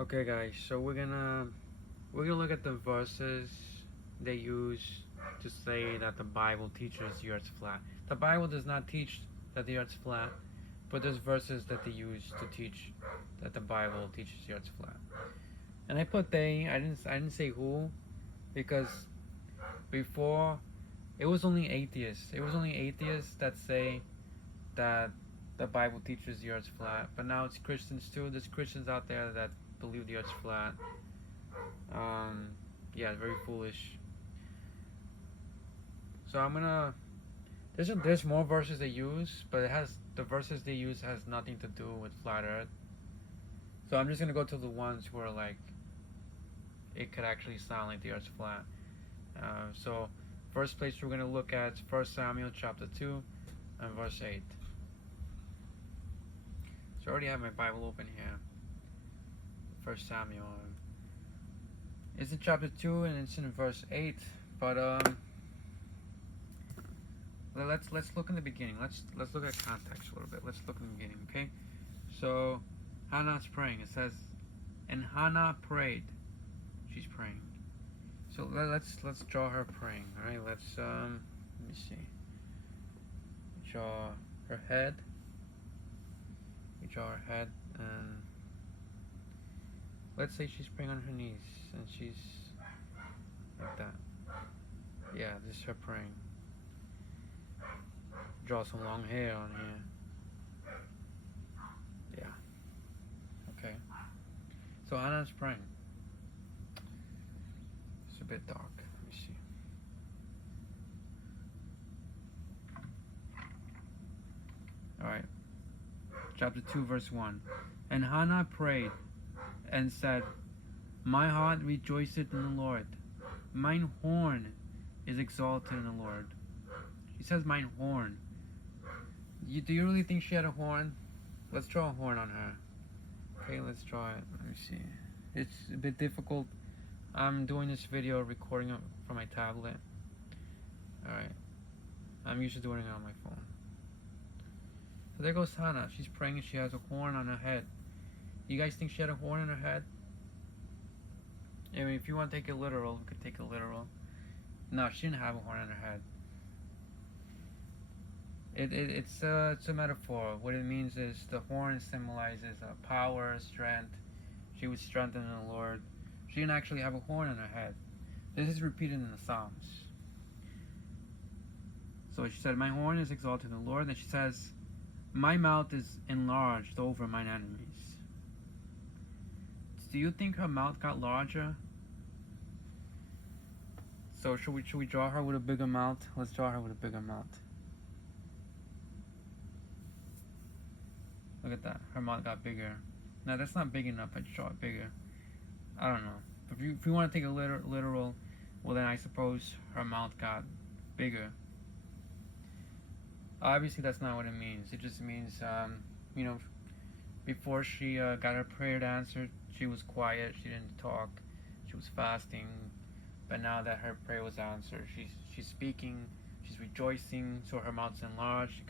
Okay, guys. So we're gonna look at the verses they use to say that the Bible teaches the Earth's flat. The Bible does not teach that the Earth's flat, but there's verses that they use to teach that the Bible teaches the Earth's flat. And I put they. I didn't say who, because before it was only atheists. It was only atheists that say that the Bible teaches the Earth's flat. But now it's Christians too. There's Christians out there that believe the Earth's flat. Um, yeah, very foolish. So I'm gonna. There's more verses they use, but the verses they use has nothing to do with flat Earth. So I'm just gonna go to the ones where like it could actually sound like the Earth's flat. So first place we're gonna look at 1 Samuel chapter 2 and verse 8. So I already have my Bible open here. 1 Samuel. It's in chapter 2 and it's in verse 8. But let's look in the beginning. Let's look at context a little bit. Let's look in the beginning, okay? So Hannah's praying. It says, and Hannah prayed. She's praying. So let's draw her praying. All right. Let me see. Draw her head. We draw her head, and let's say she's praying on her knees, and she's like that. Yeah, this is her praying. Draw some long hair on here. Yeah. Okay. So Hannah's praying. It's a bit dark. Let me see. Alright. Chapter 2, verse 1. And Hannah prayed and said, my heart rejoiceth in the Lord. Mine horn is exalted in the Lord. She says mine horn. Do you really think she had a horn? Let's draw a horn on her. Okay, let's draw it. Let me see. It's a bit difficult. I'm doing this video recording it from my tablet. Alright. I'm used to doing it on my phone. So there goes Hannah. She's praying and she has a horn on her head. You guys think she had a horn on her head? I mean, if you want to take it literal, you could take it literal. No, she didn't have a horn on her head. It's a metaphor. What it means is the horn symbolizes power, strength. She was strengthened in the Lord. She didn't actually have a horn on her head. This is repeated in the Psalms. So she said, my horn is exalted in the Lord. And she says, my mouth is enlarged over mine enemies. Do you think her mouth got larger? So should we draw her with a bigger mouth? Let's draw her with a bigger mouth. Look at that. Her mouth got bigger. Now that's not big enough. I draw it bigger. I don't know. If you want to take a literal, well then I suppose her mouth got bigger. Obviously that's not what it means. It just means, before she got her prayer answered, she was quiet. She didn't talk. She was fasting. But now that her prayer was answered, she's speaking. She's rejoicing. So her mouth's enlarged.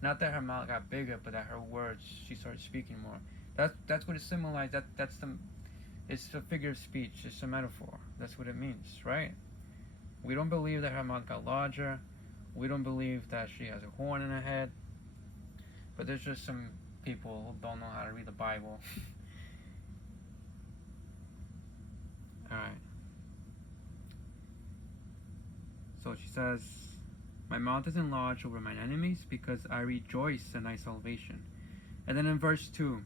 Not that her mouth got bigger, but that her words, she started speaking more. That's what it symbolized. It's a figure of speech. It's a metaphor. That's what it means, right? We don't believe that her mouth got larger. We don't believe that she has a horn in her head. But there's just some people who don't know how to read the Bible. Alright. So she says, my mouth is enlarged over mine enemies because I rejoice in thy salvation. And then in verse 2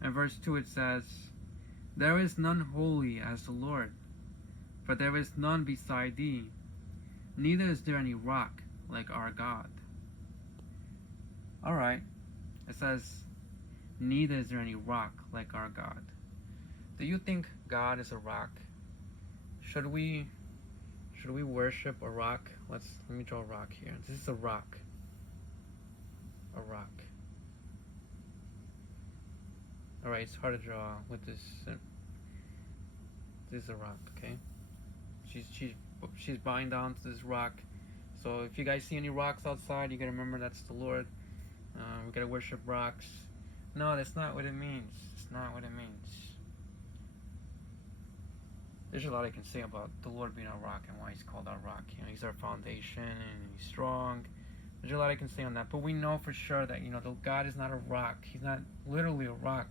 it says, there is none holy as the Lord, for there is none beside thee, neither is there any rock like our God. Alright. It says, neither is there any rock like our God. Do you think God is a rock? Should we worship a rock? Let me draw a rock here. This is a rock. A rock. Alright, it's hard to draw with this. This is a rock, okay? She's bowing down to this rock. So if you guys see any rocks outside, you gotta remember that's the Lord. We gotta worship rocks. No, that's not what it means. It's not what it means. there's a lot I can say about the Lord being our rock and why He's called our rock. You know, He's our foundation and He's strong. There's a lot I can say on that, but we know for sure that, you know, God is not a rock. He's not literally a rock.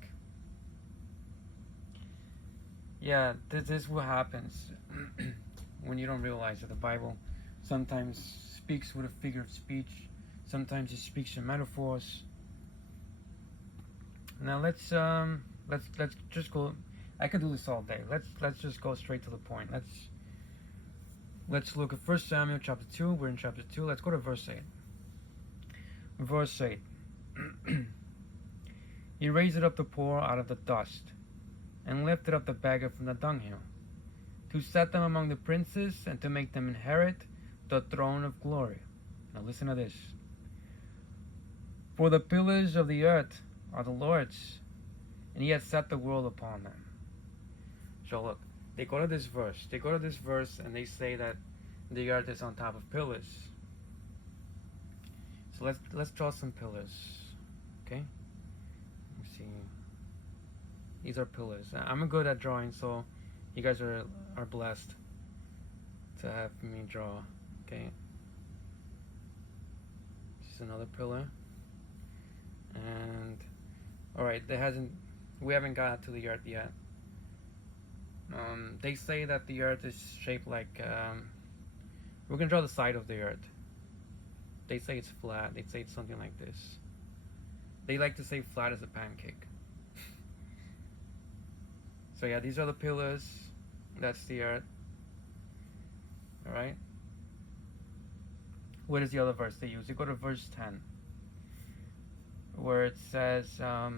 Yeah, this is what happens when you don't realize that the Bible sometimes speaks with a figure of speech. Sometimes it speaks in metaphors. Now let's just go. I could do this all day. Let's just go straight to the point. Let's look at 1 Samuel chapter 2. We're in chapter 2. Let's go to verse 8. Verse 8. He raised up the poor out of the dust, and lifted up the beggar from the dunghill, to set them among the princes, and to make them inherit the throne of glory. Now listen to this. For the pillars of the earth are the Lord's, and He has set the world upon them. So look, they go to this verse, and they say that the earth is on top of pillars. So let's draw some pillars, okay? Let me see. These are pillars. I'm good at drawing, so you guys are blessed to have me draw, okay? This is another pillar. And alright, we haven't got to the earth yet. They say that the earth is shaped like, we're gonna draw the side of the earth. They say it's flat. They say it's something like this. They like to say flat as a pancake. So yeah, these are the pillars. That's the earth. Alright? What is the other verse they use? They go to verse 10, where it says, let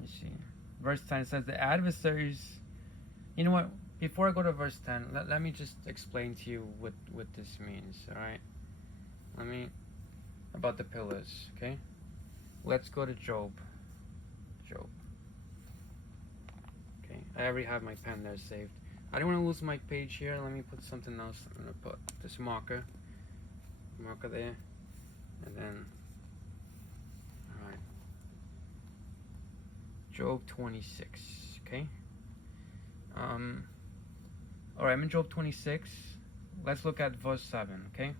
me see. Verse 10 says, the adversaries... You know what? Before I go to verse 10, let me just explain to you what this means, alright? About the pillars, okay? Let's go to Job. Job. Okay, I already have my pen there saved. I don't want to lose my page here. Let me put something else. I'm going to put this marker there, and then, alright. Job 26, okay? Alright, I'm in Job 26. Let's look at verse 7, okay?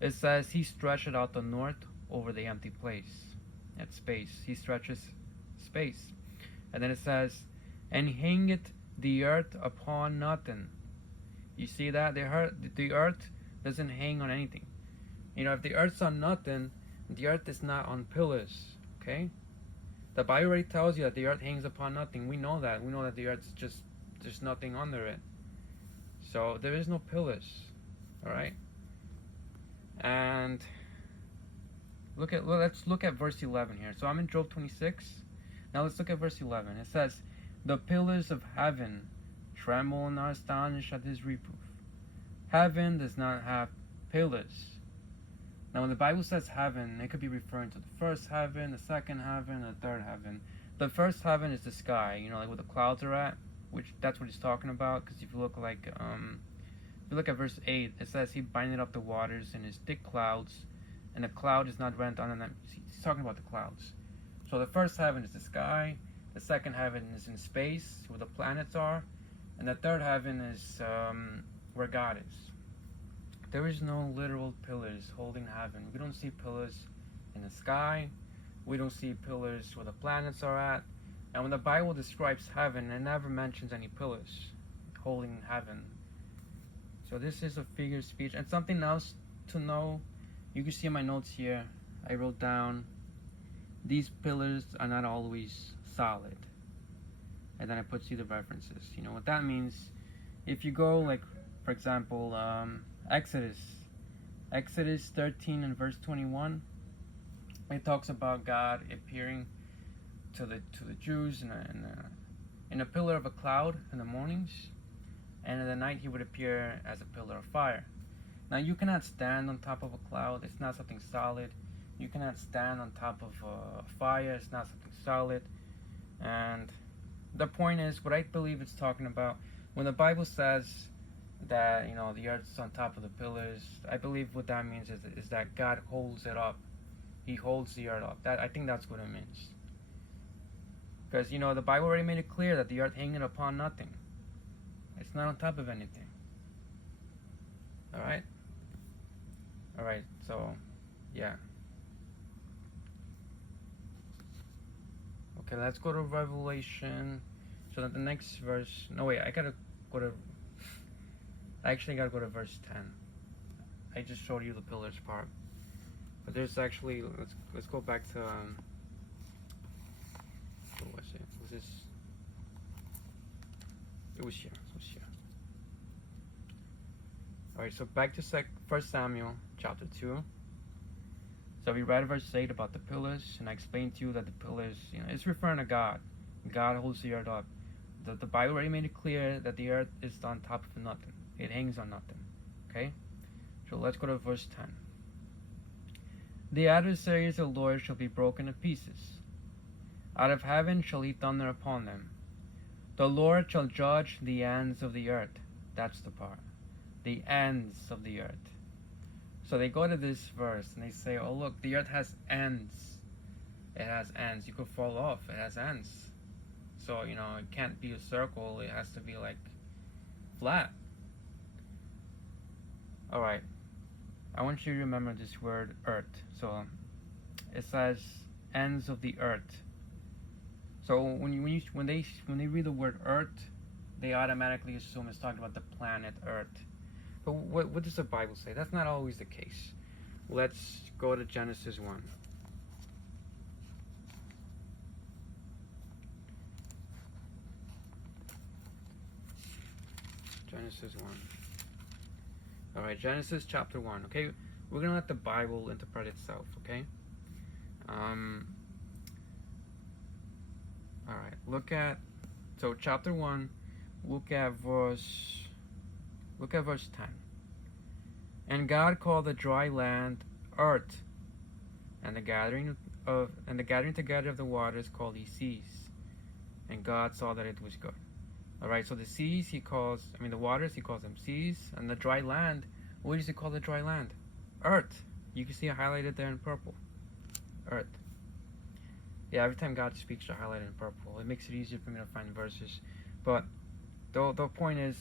It says, He stretched out the north over the empty place. That's space. He stretches space. And then it says, and hangeth the earth upon nothing. You see that? The earth doesn't hang on anything. You know, if the earth's on nothing, the earth is not on pillars, okay? The Bible already tells you that the earth hangs upon nothing. We know that. We know that the earth's just, there's nothing under it. So there is no pillars, alright? And let's look at verse 11 here. So I'm in Job 26. Now let's look at verse 11. It says, the pillars of heaven tremble and are astonished at His reproof. Heaven does not have pillars. Now when the Bible says heaven, it could be referring to the first heaven, the second heaven, the third heaven. The first heaven is the sky, you know, like where the clouds are at, which that's what He's talking about. Because if you look at verse 8, it says He binded up the waters in His thick clouds, and the cloud is not rent on them. He's talking about the clouds. So the first heaven is the sky, the second heaven is in space, where the planets are, and the third heaven is where God is. There is no literal pillars holding heaven. We don't see pillars in the sky. We don't see pillars where the planets are at. And when the Bible describes heaven, it never mentions any pillars holding heaven. So this is a figure of speech. And something else to know, you can see in my notes here, I wrote down, these pillars are not always solid. And then I put see the references. You know what that means? If you go, like, for example, Exodus 13 and verse 21, it talks about God appearing to the Jews in a pillar of a cloud in the mornings, and in the night He would appear as a pillar of fire. Now you cannot stand on top of a cloud. It's not something solid. You cannot stand on top of a fire. It's not something solid. And the point is, what I believe it's talking about, when the Bible says that, you know, the earth's on top of the pillars, I believe what that means is that God holds it up. He holds the earth up. I think that's what it means. Because, the Bible already made it clear that the earth hanging upon nothing. It's not on top of anything. Alright? Alright, so, yeah. Okay, let's go to Revelation. So that the next verse... No, wait, I actually gotta go to verse 10. I just showed you the pillars part. But there's actually... Let's go back to... what was it? Was this... It was here. Alright, so back to 1 Samuel chapter 2. So we read verse 8 about the pillars, and I explained to you that the pillars, it's referring to God. God holds the earth up. The Bible already made it clear that the earth is on top of nothing. It hangs on nothing. Okay? So let's go to verse 10. The adversaries of the Lord shall be broken to pieces. Out of heaven shall he thunder upon them. The Lord shall judge the ends of the earth. That's the part. The ends of the earth. So they go to this verse and they say, oh look, the earth has ends. It has ends. You could fall off. It has ends. So, it can't be a circle. It has to be like flat. Alright. I want you to remember this word earth. So it says ends of the earth. So when they read the word earth, they automatically assume it's talking about the planet Earth. But what does the Bible say? That's not always the case. Let's go to Genesis 1. Genesis 1. Alright, Genesis chapter 1. Okay, we're going to let the Bible interpret itself, okay? Alright, so chapter 1, look at verse 10. And God called the dry land earth, and the gathering together of the waters called he seas. And God saw that it was good. Alright, so the seas the waters he calls them seas, and the dry land, what does he call the dry land? Earth. You can see it highlighted there in purple. Earth. Yeah, every time God speaks, I highlight it in purple. It makes it easier for me to find verses. But the point is,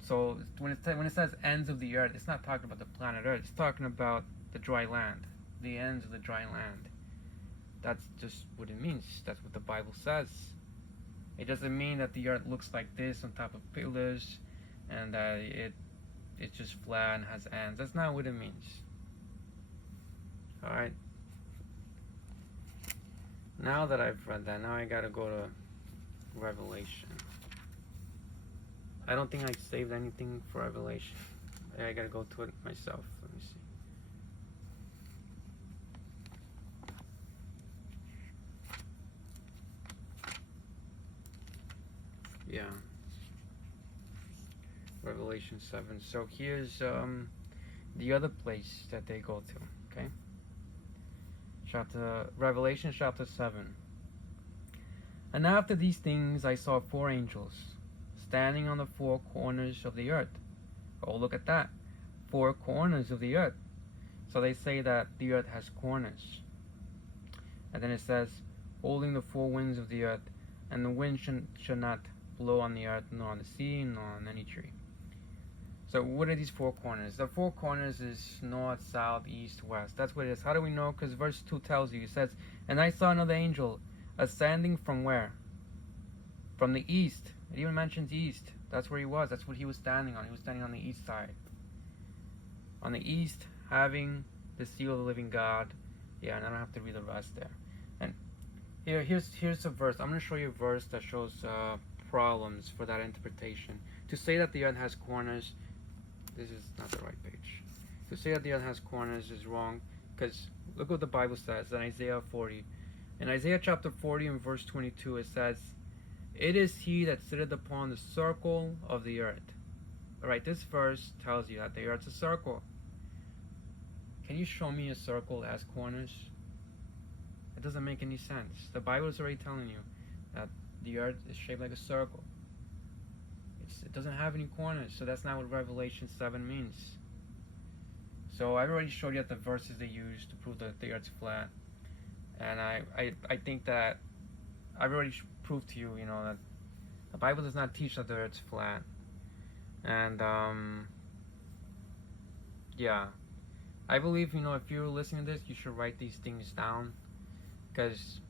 so when it says ends of the earth, it's not talking about the planet Earth. It's talking about the dry land, the ends of the dry land. That's just what it means. That's what the Bible says. It doesn't mean that the earth looks like this on top of pillars, and that it's just flat and has ends. That's not what it means. All right. Now that I've read that, now I gotta go to Revelation. I don't think I saved anything for Revelation. I gotta go to it myself. Let me see. Yeah. Revelation 7. So here's the other place that they go to. Okay. Revelation chapter 7. And after these things I saw 4 angels standing on the 4 corners of the earth. Oh, look at that. 4 corners of the earth. So they say that the earth has corners. And then it says, holding the 4 winds of the earth, and the wind should not blow on the earth, nor on the sea, nor on any tree. So what are these 4 corners? The 4 corners is north, south, east, west. That's what it is. How do we know? Because verse 2 tells you. It says, and I saw another angel ascending from where? From the east. It even mentions east. That's where he was. That's what he was standing on. He was standing on the east side. On the east, having the seal of the living God. Yeah, and I don't have to read the rest there. And here's a verse. I'm going to show you a verse that shows problems for that interpretation. To say that the earth has corners, this is not the right page. To say that the earth has corners is wrong, because look what the Bible says in Isaiah 40. In Isaiah chapter 40 and verse 22, it says, it is he that sitteth upon the circle of the earth. Alright, this verse tells you that the earth's a circle. Can you show me a circle that has corners? It doesn't make any sense. The Bible is already telling you that the earth is shaped like a circle. It doesn't have any corners, so that's not what Revelation 7 means. So I've already showed you the verses they use to prove that the earth's flat. And I think that I've already proved to you, that the Bible does not teach that the earth's flat. And yeah, I believe, if you're listening to this, you should write these things down, because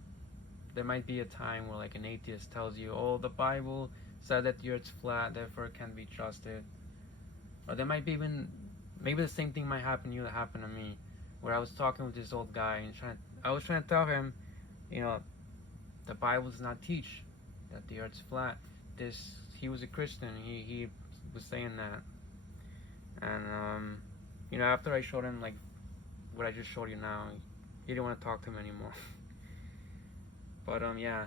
there might be a time where like an atheist tells you, oh, the Bible said that the earth's flat, therefore it can't be trusted. Or there might be maybe the same thing might happen to you that happened to me, where I was talking with this old guy and I was trying to tell him, the Bible does not teach that the earth's flat. He was a Christian. He was saying that, and after I showed him like what I just showed you now, he didn't want to talk to him anymore. But yeah,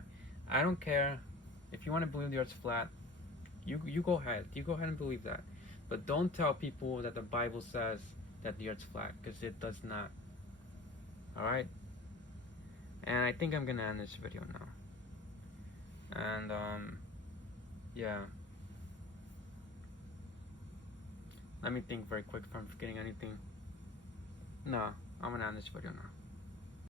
I don't care if you want to believe the earth's flat. You go ahead. You go ahead and believe that. But don't tell people that the Bible says that the earth's flat, because it does not. Alright? And I think I'm gonna end this video now. And yeah. Let me think very quick if I'm forgetting anything. No, I'm gonna end this video now.